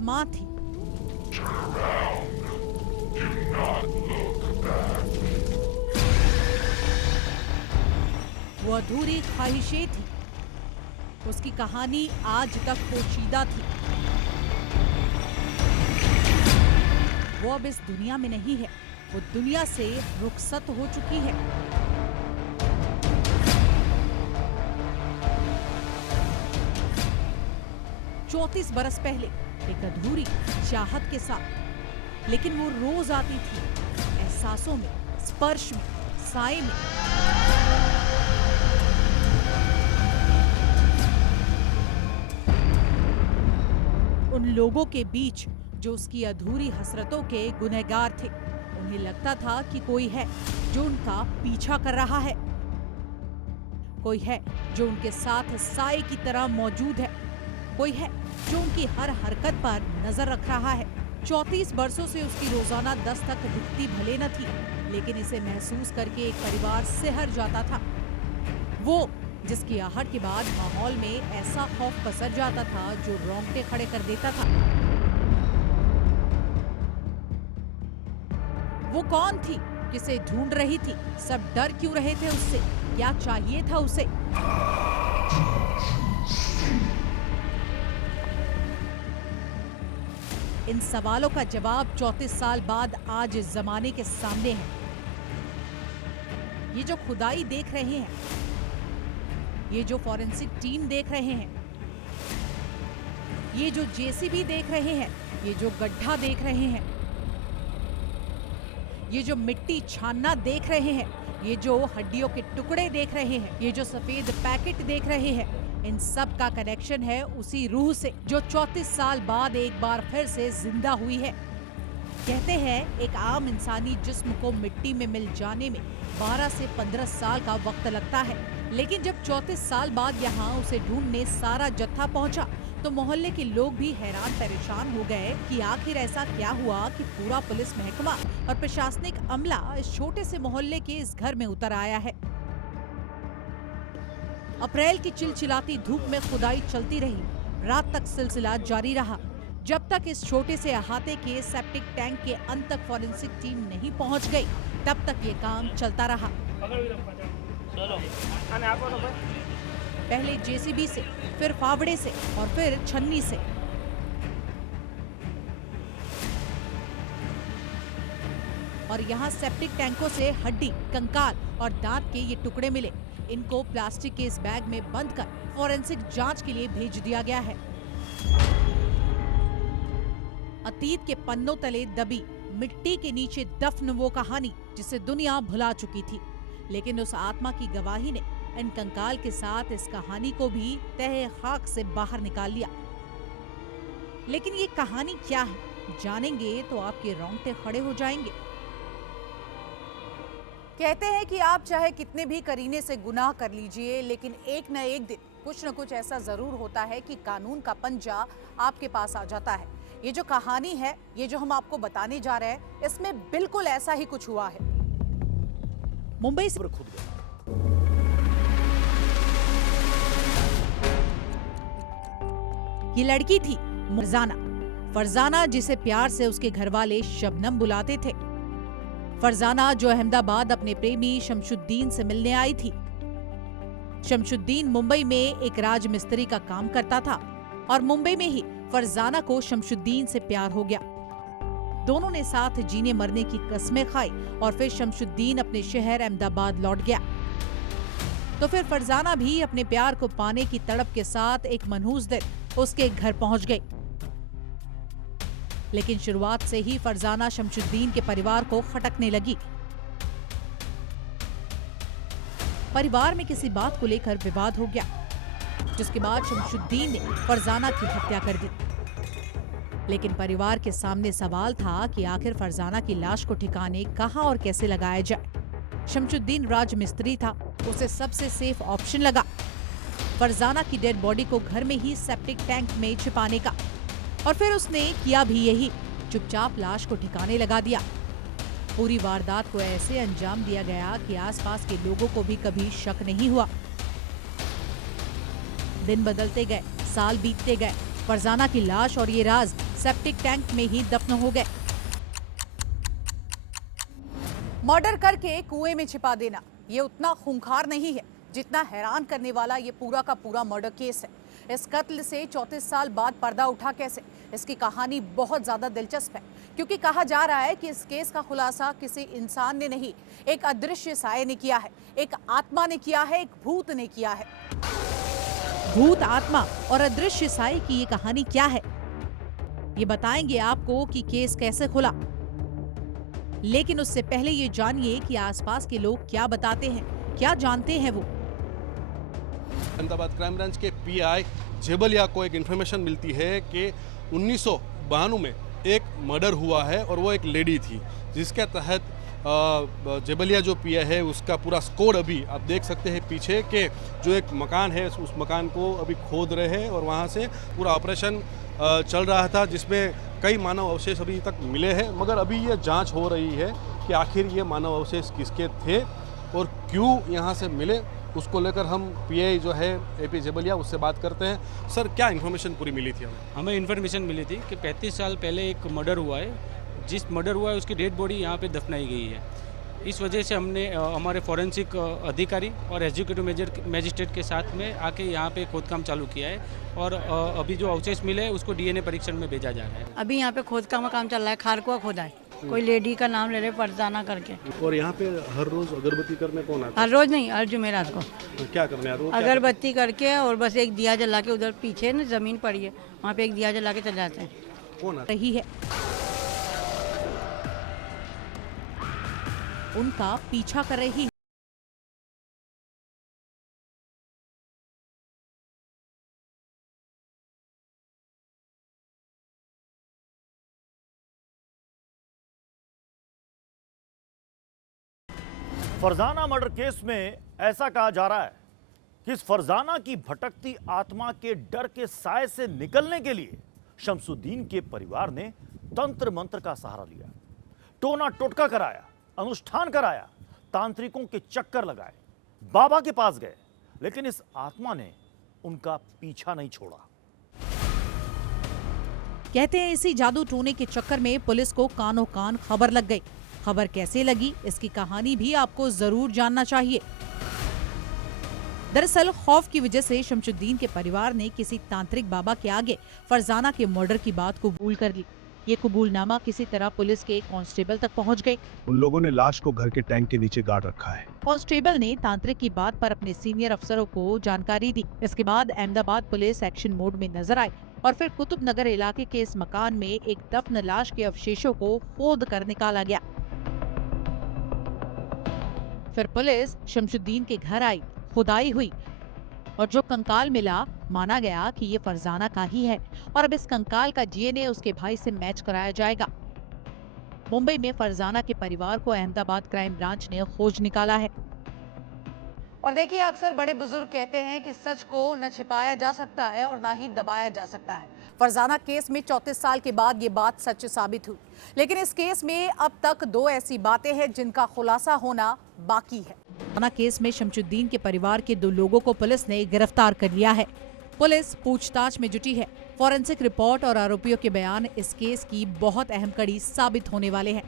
माँ थी। वो अधूरी ख्वाहिशें थी। उसकी कहानी आज तक पोशीदा थी। वो अब इस दुनिया में नहीं है, वो दुनिया से रुखसत हो चुकी है। चौंतीस बरस पहले एक अधूरी चाहत के साथ, लेकिन वो रोज आती थी, एहसासों में, स्पर्श में, साए में। उन लोगों के बीच जो उसकी अधूरी हसरतों के गुनहगार थे। उन्हें लगता था कि कोई है जो उनका पीछा कर रहा है, कोई है जो उनके साथ साए की तरह मौजूद है, कोई है जो उनकी हर हरकत पर नजर रख रहा है। 34 बरसों से उसकी रोजाना दस्तक रुकती भले न थी, लेकिन इसे महसूस करके एक परिवार सिहर जाता था। वो जिसकी आहट के बाद माहौल में ऐसा खौफ पसर जाता था जो रोंगटे खड़े कर देता था। वो कौन थी? किसे ढूंढ रही थी? सब डर क्यों रहे थे उससे? क्या चाहिए था उसे? इन सवालों का जवाब 34 साल बाद आज इस जमाने के सामने है। ये जो खुदाई देख रहे हैं, ये जो फॉरेंसिक टीम देख रहे हैं, ये जो जेसीबी देख रहे हैं, ये जो गड्ढा देख रहे हैं, ये जो मिट्टी छानना देख रहे हैं, ये जो हड्डियों के टुकड़े देख रहे हैं, ये जो सफेद पैकेट देख रहे हैं, इन सब का कनेक्शन है उसी रूह से जो 34 साल बाद एक बार फिर से जिंदा हुई है। कहते हैं एक आम इंसानी जिस्म को मिट्टी में मिल जाने में 12 से 15 साल का वक्त लगता है, लेकिन जब 34 साल बाद यहाँ उसे ढूंढने सारा जत्था पहुंचा तो मोहल्ले के लोग भी हैरान परेशान हो गए कि आखिर ऐसा क्या हुआ कि पूरा पुलिस महकमा और प्रशासनिक अमला इस छोटे से मोहल्ले के इस घर में उतर आया है। अप्रैल की चिलचिलाती धूप में खुदाई चलती रही। रात तक सिलसिला जारी रहा, जब तक इस छोटे से अहाते के सेप्टिक टैंक के अंत तक फॉरेंसिक टीम नहीं पहुंच गई, तब तक ये काम चलता रहा। पहले जेसीबी से, फिर फावड़े से और फिर छन्नी से। और यहाँ सेप्टिक टैंकों से हड्डी, कंकाल और दांत के ये टुकड़े मिले। इनको प्लास्टिक के इस बैग में बंद कर फॉरेंसिक जांच के लिए भेज दिया गया है। अतीत के पन्नों तले दबी, मिट्टी के नीचे दफन वो कहानी जिसे दुनिया भुला चुकी थी, लेकिन उस आत्मा की गवाही ने इन कंकाल के साथ इस कहानी को भी तहे खाक से बाहर निकाल लिया। लेकिन ये कहानी क्या है, जानेंगे तो आपके रोंगटे खड़े हो जाएंगे। कहते हैं कि आप चाहे कितने भी करीने से गुनाह कर लीजिए, लेकिन एक न एक दिन कुछ न कुछ ऐसा जरूर होता है कि कानून का पंजा आपके पास आ जाता है। ये जो कहानी है, ये जो हम आपको बताने जा रहे हैं, इसमें बिल्कुल ऐसा ही कुछ हुआ है। मुंबई से ये लड़की थी फरजाना, जिसे प्यार से उसके घर वाले शबनम बुलाते थे। फरजाना जो अहमदाबाद अपने प्रेमी शमशुद्दीन से मिलने आई थी। शमशुद्दीन मुंबई में एक राजमिस्त्री का काम करता था और मुंबई में ही फरजाना को शमशुद्दीन से प्यार हो गया। दोनों ने साथ जीने मरने की कस्में खाई और फिर शमशुद्दीन अपने शहर अहमदाबाद लौट गया। तो फिर फरजाना भी अपने प्यार को पाने की तड़प के साथ एक मनहूस दिन उसके घर पहुंच गई। लेकिन शुरुआत से ही फरजाना शमशुद्दीन के परिवार को खटकने लगी। परिवार में किसी बात को लेकर विवाद हो गया, जिसके बाद शमशुद्दीन ने फरजाना की हत्या कर दी। लेकिन परिवार के सामने सवाल था कि आखिर फरजाना की लाश को ठिकाने कहां और कैसे लगाया जाए। शमशुद्दीन राजमिस्त्री था, उसे सबसे सेफ ऑप्शन लगा फरजाना की डेड बॉडी को घर में ही सेप्टिक टैंक में छिपाने का। और फिर उसने किया भी यही, चुपचाप लाश को ठिकाने लगा दिया। पूरी वारदात को ऐसे अंजाम दिया गया कि आसपास के लोगों को भी कभी शक नहीं हुआ। दिन बदलते गए, साल बीतते गए, फरजाना की लाश और ये राज सेप्टिक टैंक में ही दफन हो गए। मर्डर करके कुएं में छिपा देना ये उतना खूंखार नहीं है जितना हैरान करने वाला ये पूरा का पूरा मर्डर केस है। इस कत्ल से 34 साल बाद पर्दा उठा कैसे? इसकी कहानी बहुत ज्यादा दिलचस्प है क्योंकि कहा जा रहा है कि इस केस का खुलासा किसी इंसान ने नहीं, एक अदृश्य साये ने किया है, एक आत्मा ने किया है, एक भूत ने किया है। भूत, आत्मा और अदृश्य साये की ये कहानी क्या है, ये बताएंगे आपको कि केस कैसे खुला। लेकिन उससे पहले ये जानिए कि आसपास के लोग क्या बताते हैं, क्या जानते हैं वो। अहमदाबाद क्राइम ब्रांच के पीआई जेबलिया को एक इन्फॉर्मेशन मिलती है कि 1992 में एक मर्डर हुआ है और वो एक लेडी थी, जिसके तहत जेबलिया जो पीआई है उसका पूरा स्क्वाड अभी आप देख सकते हैं पीछे के जो एक मकान है उस मकान को अभी खोद रहे हैं और वहाँ से पूरा ऑपरेशन चल रहा था जिसमें कई मानव अवशेष अभी तक मिले हैं, मगर अभी ये जांच हो रही है कि आखिर ये मानव अवशेष किसके थे और क्यों यहाँ से मिले। उसको लेकर हम पीआई जो है एपी जेबलिया उससे बात करते हैं। सर, क्या इन्फॉर्मेशन पूरी मिली थी हमें इन्फॉर्मेशन मिली थी कि 35 साल पहले एक मर्डर हुआ है, जिस मर्डर हुआ है उसकी डेड बॉडी यहाँ पे दफनाई गई है। इस वजह से हमने हमारे फॉरेंसिक अधिकारी और एग्जीक्यूटिव मैजिस्ट्रेट के साथ में आके यहाँ पे खोदकाम चालू किया है और अभी जो अवशेष मिले हैं उसको डीएनए परीक्षण में भेजा जा रहा है। अभी यहाँ पे खोदकाम काम चल रहा है, खारकुआ खोदा है, कोई लेडी का नाम ले रहे फरजाना करके। और यहाँ पे हर रोज अगरबत्ती करने कौन आता है? हर रोज नहीं, हर जुमेरात को। क्या करने आते हो? अगरबत्ती करके और बस एक दिया जला के उधर पीछे ना जमीन पड़ी है वहाँ पे एक दिया जला के चले जाते हैं। कौन आता रही है उनका पीछा कर रही है। फरजाना मर्डर केस में ऐसा कहा जा रहा है कि इस फरजाना की भटकती आत्मा के डर के साए से निकलने के लिए शमसुद्दीन के परिवार ने तंत्र मंत्र का सहारा लिया, टोना टोटका कराया, अनुष्ठान कराया, तांत्रिकों के चक्कर लगाए, बाबा के पास गए, लेकिन इस आत्मा ने उनका पीछा नहीं छोड़ा। कहते हैं इसी जादू टोने के चक्कर में पुलिस को कानों कान खबर लग गई। खबर कैसे लगी, इसकी कहानी भी आपको जरूर जानना चाहिए। दरअसल खौफ की वजह से शमसुद्दीन के परिवार ने किसी तांत्रिक बाबा के आगे फरजाना के मर्डर की बात कबूल कर ली। ये कबूलनामा किसी तरह पुलिस के कांस्टेबल तक पहुंच गए। उन लोगों ने लाश को घर के टैंक के नीचे गाड़ रखा है। कांस्टेबल ने तांत्रिक की बात पर अपने सीनियर अफसरों को जानकारी दी। इसके बाद अहमदाबाद पुलिस एक्शन मोड में नजर आई और फिर कुतुब नगर इलाके के इस मकान में एक दफन लाश के अवशेषों को खोद कर निकाला गया। फिर पुलिस शमसुद्दीन के घर आई, खुदाई हुई और जो कंकाल मिला माना गया कि ये फरजाना का ही है और अब इस कंकाल का डीएनए उसके भाई से मैच कराया जाएगा। मुंबई में फरजाना के परिवार को अहमदाबाद क्राइम ब्रांच ने खोज निकाला है। और देखिए, अक्सर बड़े बुजुर्ग कहते हैं कि सच को न छिपाया जा सकता है और ना ही दबाया जा सकता है। फरजाना केस में 34 साल के बाद ये बात सच साबित हुई, लेकिन इस केस में अब तक 2 ऐसी बातें हैं जिनका खुलासा होना बाकी है। फरजाना केस में शमसुद्दीन के परिवार के 2 लोगों को पुलिस ने गिरफ्तार कर लिया है। पुलिस पूछताछ में जुटी है। फॉरेंसिक रिपोर्ट और आरोपियों के बयान इस केस की बहुत अहम कड़ी साबित होने वाले हैं।